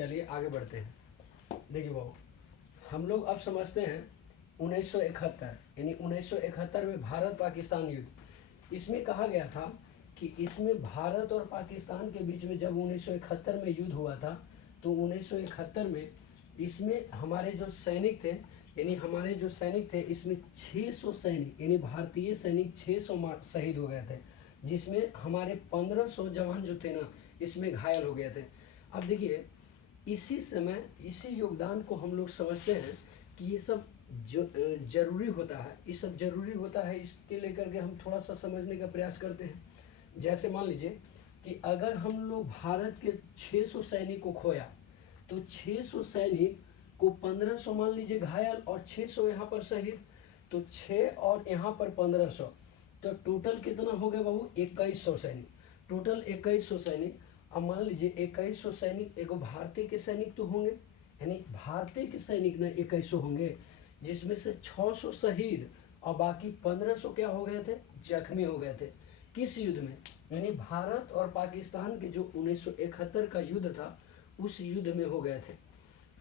चलिए आगे बढ़ते हैं। देखिए बाबू, हम लोग अब समझते हैं 1971 यानी 1971 में भारत पाकिस्तान युद्ध। इसमें कहा गया था कि इसमें भारत और पाकिस्तान के बीच में जब 1971 में युद्ध हुआ था तो 1971 में इसमें हमारे जो सैनिक थे इसमें 600 सैनिक यानी भारतीय सैनिक 600 शहीद हो गए थे, जिसमें हमारे 1500 जवान जो थे ना इसमें घायल हो गए थे। अब देखिए इसी समय इसी योगदान को हम लोग समझते हैं कि ये सब जरूरी होता है, ये सब जरूरी होता है। इसके लेकर के हम थोड़ा सा समझने का प्रयास करते हैं। जैसे मान लीजिए कि अगर हम लोग भारत के 600 सैनिक को खोया तो 600 सैनिक को 1500 मान लीजिए घायल और 600 यहाँ पर शहीद, तो 6 और यहाँ पर 1500, तो टोटल कितना हो गया बाबू? 2100 सैनिक, टोटल 2100 सैनिक। अब मान लीजिए 2100 सैनिक, एगो भारतीय के सैनिक तो होंगे, यानी भारतीय के सैनिक ना 2100 होंगे, जिसमें से 600 शहीद और बाकी 1500 क्या हो गए थे? जख्मी हो गए थे। किस युद्ध में? यानी भारत और पाकिस्तान के जो 1971 का युद्ध था उस युद्ध में हो गए थे।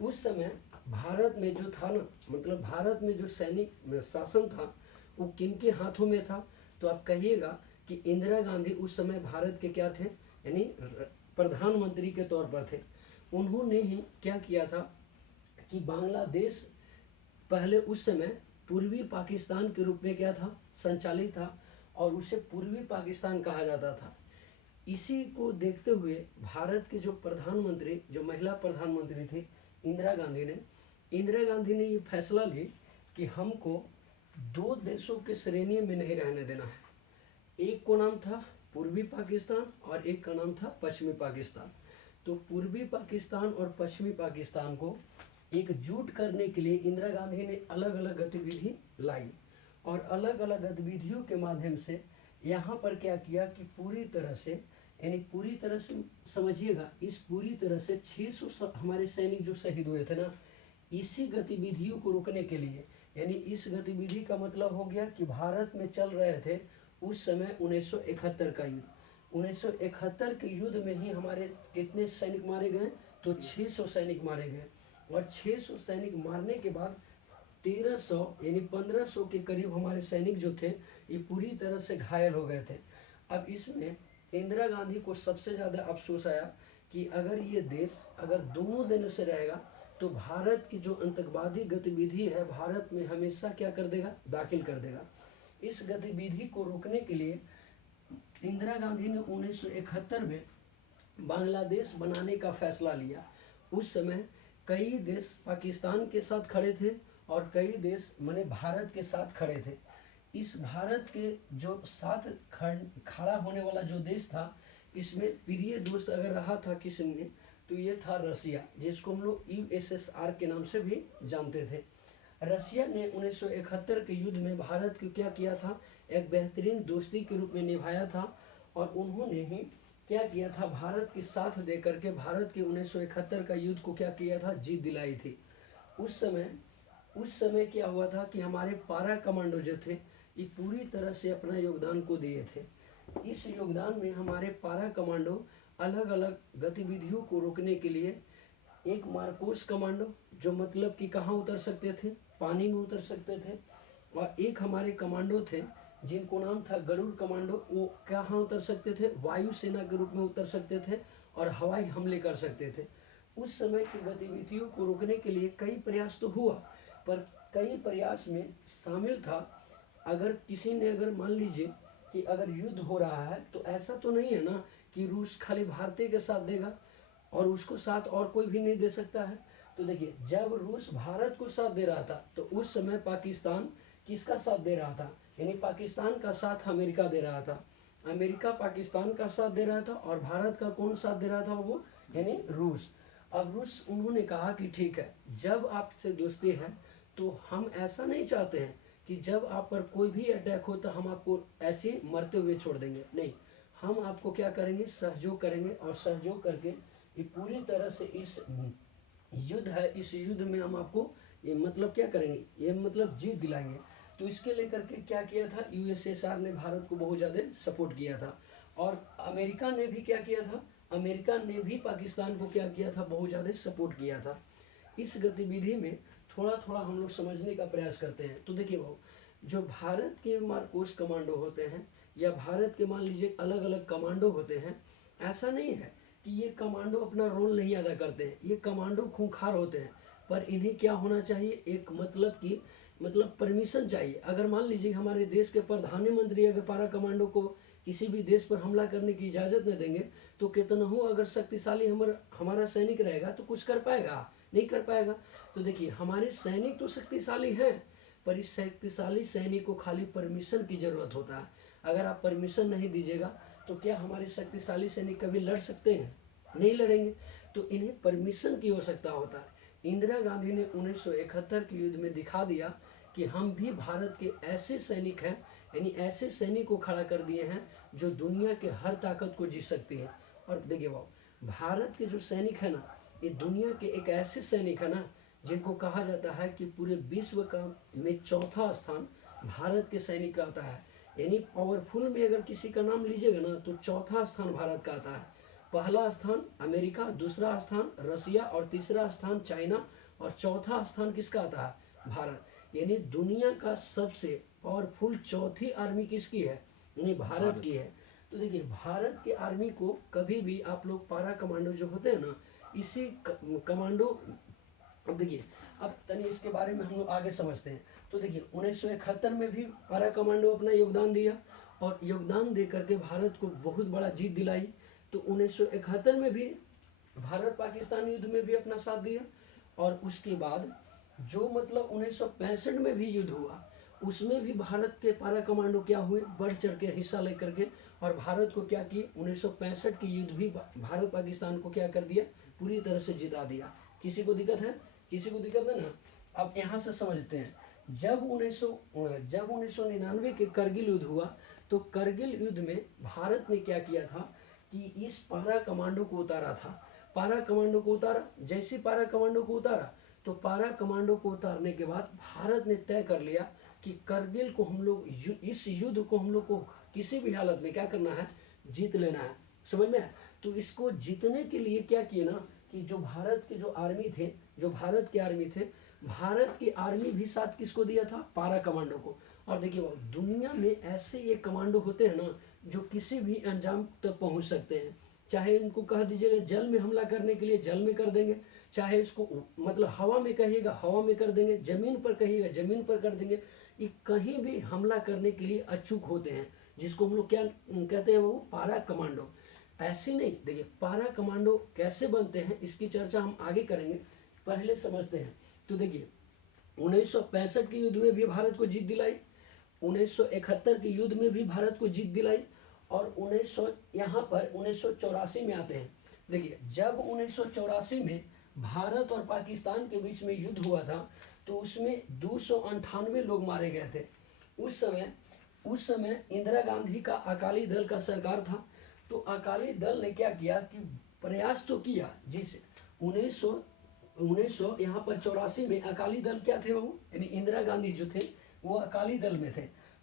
उस समय भारत में जो था ना, मतलब भारत में जो सैनिक शासन था वो किन के हाथों में था? तो आप कहिएगा कि इंदिरा गांधी उस समय भारत के क्या थे? यानी प्रधानमंत्री के तौर पर थे। उन्होंने ही क्या किया था कि बांग्लादेश पहले उस समय पूर्वी पाकिस्तान के रूप में क्या था? संचालित था और उसे पूर्वी पाकिस्तान कहा जाता था। इसी को देखते हुए भारत के जो प्रधानमंत्री, जो महिला प्रधानमंत्री थी इंदिरा गांधी ने ये फैसला ली कि हमको दो देशों के श्रेणी में नहीं रहने देना है। एक को नाम था पूर्वी पाकिस्तान और एक का नाम था पश्चिमी पाकिस्तान। तो पूर्वी पाकिस्तान और पश्चिमी पाकिस्तान को एकजुट करने के लिए इंदिरा गांधी ने अलग अलग गतिविधि लाई और अलग अलग गतिविधियों के माध्यम से यहाँ पर क्या किया कि पूरी तरह से, यानी पूरी तरह से समझिएगा, इस पूरी तरह से 600 हमारे सैनिक जो शहीद हुए थे ना, इसी गतिविधियों को रोकने के लिए, यानी इस गतिविधि का मतलब हो गया कि भारत में चल रहे थे उस समय 1971 का युद्ध। 1971 के युद्ध में ही हमारे कितने सैनिक मारे गए? तो 600 सैनिक मारे गए और 600 सैनिक मारने के बाद 1300 यानी 1500 के करीब हमारे सैनिक जो थे ये पूरी तरह से घायल हो गए थे। अब इसमें इंदिरा गांधी को सबसे ज़्यादा अफसोस आया कि अगर ये देश अगर दोनों दिन से रहेगा तो भारत की जो आतंकवादी गतिविधि है भारत में हमेशा क्या कर देगा? दाखिल कर देगा। इस गतिविधि को रोकने के लिए इंदिरा गांधी ने 1971 में बांग्लादेश बनाने का फैसला लिया। उस समय कई देश पाकिस्तान के साथ खड़े थे और कई देश माने भारत के साथ खड़े थे। इस भारत के जो साथ खड़ा होने वाला जो देश था, इसमें प्रिय दोस्त अगर रहा था किसी ने तो ये था रसिया, जिसको हम लोग USSR के नाम से भी जानते थे। रसिया ने 1971 के युद्ध में भारत को क्या किया था? एक बेहतरीन दोस्ती के रूप में निभाया था और उन्होंने ही क्या किया था? भारत के साथ दे करके भारत के 1971 का युद्ध को क्या किया था? जीत दिलाई थी। उस समय क्या हुआ था कि हमारे पारा कमांडो जो थे ये पूरी तरह से अपना योगदान को दिए थे। इस योगदान में हमारे पारा कमांडो अलग अलग गतिविधियों को रोकने के लिए, एक मार्कोस कमांडो जो मतलब कि कहाँ उतर सकते थे? पानी में उतर सकते थे, और एक हमारे कमांडो थे जिनको नाम था गरुड़ कमांडो, वो कहाँ उतर सकते थे? वायुसेना के रूप में उतर सकते थे और हवाई हमले कर सकते थे। उस समय की गतिविधियों को रोकने के लिए कई प्रयास तो हुआ, पर कई प्रयास में शामिल था अगर किसी ने अगर मान लीजिए कि अगर युद्ध हो रहा है तो ऐसा तो नहीं है ना कि रूस खाली भारतीय के साथ देगा और उसको साथ और कोई भी नहीं दे सकता है। तो देखिए जब रूस भारत को साथ दे रहा था तो उस समय पाकिस्तान किसका साथ दे रहा था? यानी पाकिस्तान का साथ अमेरिका दे रहा था, अमेरिका पाकिस्तान का साथ दे रहा था और भारत का कौन साथ दे रहा था? वो यानी रूस। अब रूस उन्होंने कहा कि ठीक है, जब आपसे दोस्ती है तो हम ऐसा नहीं चाहते हैं कि जब आप पर कोई भी अटैक हो तो हम आपको ऐसे मरते हुए छोड़ देंगे, नहीं, हम आपको क्या करेंगे? सहयोग करेंगे और सहयोग करके ये पूरी तरह से इस युद्ध है, इस युद्ध में हम आपको ये मतलब क्या करेंगे? ये मतलब जीत दिलाएंगे। तो इसके लेकर के क्या किया था? USSR ने भारत को बहुत ज़्यादा सपोर्ट किया था और अमेरिका ने भी क्या किया था? अमेरिका ने भी पाकिस्तान को क्या किया था, बहुत ज़्यादा सपोर्ट किया था। इस गतिविधि में थोड़ा थोड़ा हम लोग समझने का प्रयास करते हैं। तो देखिए भाव, जो भारत के मारकोस कमांडो होते हैं या भारत के मान लीजिए अलग अलग कमांडो होते हैं, ऐसा नहीं है कि ये कमांडो अपना रोल नहीं अदा करते हैं। ये कमांडो खूंखार होते हैं, पर इन्हें क्या होना चाहिए, एक मतलब परमिशन चाहिए। अगर मान लीजिए हमारे देश के प्रधानमंत्री अगर पारा कमांडो को किसी भी देश पर हमला करने की इजाज़त न देंगे, तो कितना हो अगर शक्तिशाली हमारा सैनिक रहेगा तो कुछ कर पाएगा, नहीं कर पाएगा। तो देखिए हमारे सैनिक तो शक्तिशाली हैं, पर इस शक्तिशाली सैनिक को खाली परमिशन की जरूरत होता है। अगर आप परमिशन नहीं दीजिएगा तो क्या हमारे शक्तिशाली सैनिक कभी लड़ सकते हैं, नहीं लड़ेंगे। तो इन्हें परमिशन की आवश्यकता होता है। इंदिरा गांधी ने 1971 के युद्ध में दिखा दिया कि हम भी भारत के ऐसे सैनिक हैं, यानी ऐसे सैनिक को खड़ा कर दिए हैं जो दुनिया के हर ताकत को जीत सकती है। और देखिए वो भारत के जो सैनिक है ना, ये दुनिया के एक ऐसे सैनिक है ना जिनको कहा जाता है कि पूरे विश्व का में चौथा स्थान भारत के सैनिक का आता है। यानी पावरफुल में अगर किसी का नाम लीजिएगा ना तो चौथा स्थान भारत का आता है। पहला स्थान अमेरिका, दूसरा स्थान रसिया और तीसरा स्थान चाइना और चौथा स्थान किसका आता है, भारत। यानी दुनिया का सबसे पावरफुल चौथी आर्मी किसकी है, यानी भारत की है। तो देखिए भारत के आर्मी को कभी भी आप लोग पारा कमांडो जो होते हैं ना, इसी कमांडो, अब देखिए अब तनी इसके बारे में हम लोग आगे समझते हैं। तो देखिए 1971 में भी पारा कमांडो अपना योगदान दिया और योगदान दे करके भारत को बहुत बड़ा जीत दिलाई। तो 1971 में भी भारत पाकिस्तान युद्ध में भी अपना साथ दिया। और उसके बाद जो मतलब 1965 में भी युद्ध हुआ, उसमें भी भारत के पारा कमांडो क्या हुए, बढ़ चढ़ के हिस्सा लेकर के और भारत को क्या की, 1965 की युद्ध भी भारत पाकिस्तान को क्या कर दिया, पूरी तरह से जिता दिया। किसी को दिक्कत है, किसी को दिक्कत है ना। अब यहाँ से समझते हैं, जब 1999 के करगिल युद्ध हुआ, तो करगिल युद्ध में भारत ने क्या किया था कि इस पारा कमांडो को उतारा था। पारा कमांडो को उतारा, जैसे पारा कमांडो को उतारा तो पारा कमांडो को उतारने के बाद भारत ने तय कर लिया कि करगिल को हम लोग, इस युद्ध को हम लोग को किसी भी हालत में क्या करना है, जीत लेना है। समझ में आया। तो इसको जीतने के लिए क्या किया ना कि जो भारत के जो आर्मी थे, जो भारत के आर्मी थे, भारत की आर्मी भी साथ किसको दिया था, पारा कमांडो को। और देखिए वो दुनिया में ऐसे ये कमांडो होते हैं ना जो किसी भी अंजाम तक पहुंच सकते हैं। चाहे इनको कह दीजिएगा जल में हमला करने के लिए जल में कर देंगे, चाहे इसको मतलब हवा में कहिएगा हवा में कर देंगे, जमीन पर कहिएगा जमीन पर कर देंगे। ये कहीं भी हमला करने के लिए अचूक होते हैं, जिसको हम लोग क्या कहते हैं, वो पारा कमांडो। ऐसे नहीं, देखिए पारा कमांडो कैसे बनते हैं इसकी चर्चा हम आगे करेंगे, पहले समझते हैं। तो देखिए 1965 के युद्ध में भी भारत को जीत दिलाई, 1971 के युद्ध में भी भारत को जीत दिलाई, और 1900 यहाँ पर 1984 में आते हैं। देखिए जब 1984 में भारत और पाकिस्तान के बीच में युद्ध हुआ था, तो उसमें 298 लोग मारे गए थे। उस समय इंदिरा गांधी का अकाली दल का सरकार था। तो अकाली दल ने क्या किया कि प्रयास तो किया, जिस 1900 यहाँ पर 84 में अकाली दल क्या थे, वो यानी इंदिरा गांधी जो थे वो अकाली दल में थे।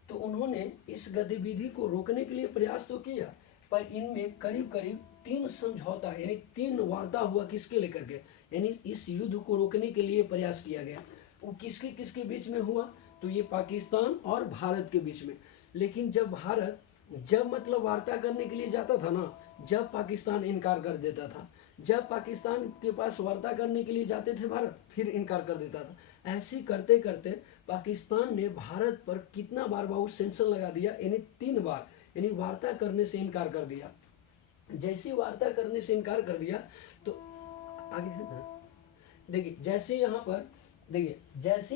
तो उन्होंने इस गतिविधि को रोकने के लिए प्रयास तो किया, पर इनमें करीब करीब 3 समझौता यानी 3 वार्ता हुआ, किसके लेकर के, यानी इस युद्ध को रोकने के लिए प्रयास किया गया। वो किसके बीच में हुआ, तो ये पाकिस्तान और भारत के बीच में। लेकिन जब भारत मतलब वार्ता करने के लिए जाता था ना, जब पाकिस्तान इनकार कर देता था। जब पाकिस्तान के पास वार्ता करने के लिए जाते थे भारत, फिर इनकार कर देता था। ऐसे करते करते पाकिस्तान ने भारत पर कितना बार बहुत सेंक्शन लगा दिया, यानी 3 बार, यानी वार्ता करने से इनकार कर दिया। जैसी वार्ता करने से इनकार कर दिया तो आगे है ना, देखिए जैसे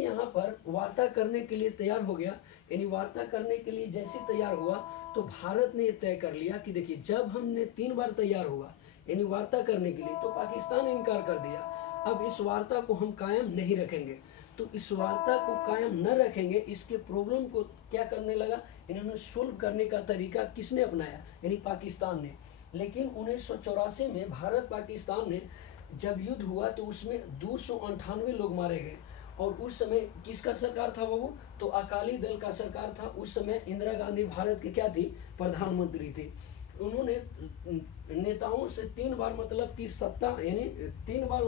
यहाँ पर वार्ता करने के लिए तैयार हो गया, यानी वार्ता करने के लिए जैसे तैयार हुआ, तो भारत ने तय कर लिया कि देखिए जब हमने 3 बार तैयार हुआ यानी वार्ता करने के लिए, तो पाकिस्तान इनकार कर दिया। अब इस वार्ता को हम कायम नहीं रखेंगे। तो इस वार्ता को कायम न रखेंगे, इसके प्रॉब्लम को क्या करने लगा, इन्होंने सोल्व करने का तरीका किसने अपनाया, यानी पाकिस्तान ने। लेकिन 1984 में भारत पाकिस्तान ने जब युद्ध हुआ तो उसमें 298 लोग मारे गए। और उस समय किसका सरकार था, वो तो अकाली दल का सरकार था। उस समय इंदिरा गांधी भारत की क्या थी, प्रधानमंत्री थी। उन्होंने नेताओं से 3 बार मतलब कि सत्ता यानी 3 बार